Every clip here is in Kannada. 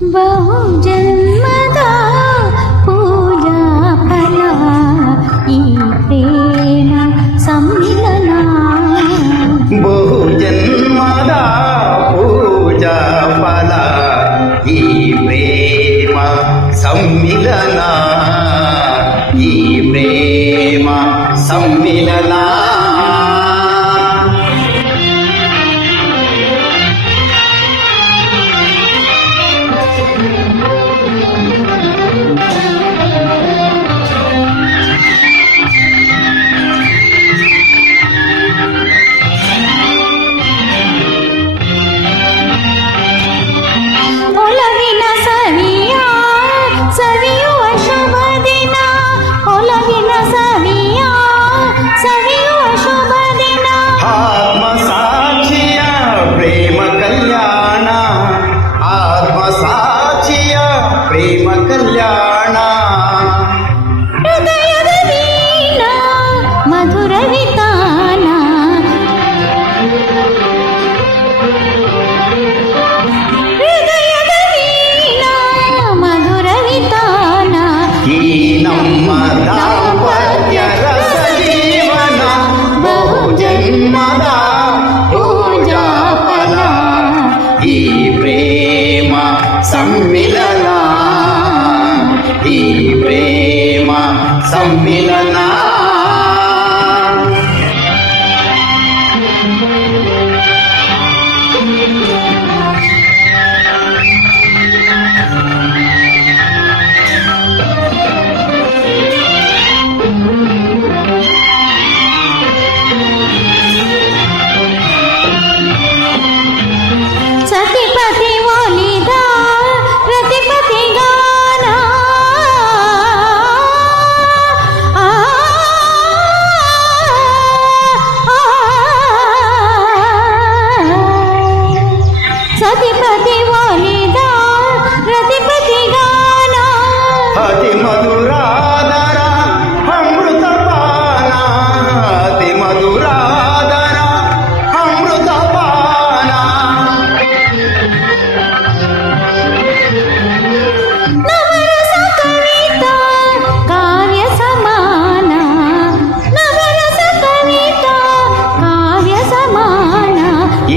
ಬಹು ಜನ್ಮದ ಪೂಜಾ ಫಲ ಈ ಪ್ರೇಮ ಸಮ್ಮಿಲನ. ಬಹು ಜನ್ಮದ ಪೂಜಾ ಫಲ ಈ ಪ್ರೇಮ ಸಮ್ಮಿಲನ. ಈ ಪ್ರೇಮ ಸಮ್ಮಿಲನ. ಒಲವಿನ ಸವಿಯುವ ಶುಭ ದಿನ. ಒಲವಿನ ಸವಿಯುವ ಶುಭ ದಿನ. ಆತ್ಮ ಸಾಕ್ಷಿಯ ಪ್ರೇಮ ಕಲ್ಯಾಣ. ಆತ್ಮ ಸಾಕ್ಷಿಯ ಪ್ರೇಮ ಕಲ್ಯಾಣ. ಹೃದಯದ ವೀಣ ಮಧುರ ವಿತಾನ. ಹೃದಯದ ವೀಣ ಮಧುರ ವಿತಾನ. ಈ ನಮ್ಮ ದಾಂಪತ್ಯ ರಸ ಜೀವನ ಬಹು ಜನ್ಮದ ಪೂಜಾ ಫಲ ಈ ಪ್ರೇಮ ಸಮ್ಮಿಲನ. ಈ ಪ್ರೇಮ ಸಮ್ಮಿಲನ. ಸತಿಪತಿ ಒಲಿದ ರತಿಪತಿ ಗಾನ. ಸತಿಪತಿ ಒಲಿದ ರತಿಪತಿ ಗಾನ. ಅತಿ ಮಧುರಾದರ ಅಮೃತ ಪಾನ. ಅತಿ ಮಧುರಾದರ ಅಮೃತ ಪಾನ. ನವರಸ ಕವಿತಾ ಕಾವ್ಯ ಸಮಾನ. ನವರಸ ಕವಿತಾ ಕಾವ್ಯ ಸಮಾನ.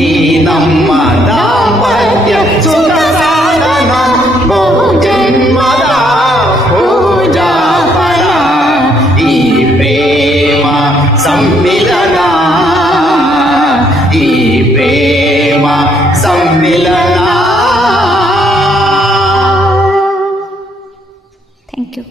ಈ ನಮ್ಮ ದಾಂಪತ್ಯ ಸುಖ ಸಾಧನ ಬಹು ಜನ್ಮದ ಪೂಜಾ ಫಲ ಈ ಪ್ರೇಮ ಸಮ್ಮಿಲನ. ಈ ಪ್ರೇಮ ಸಮ್ಮಿಲನ. Thank you.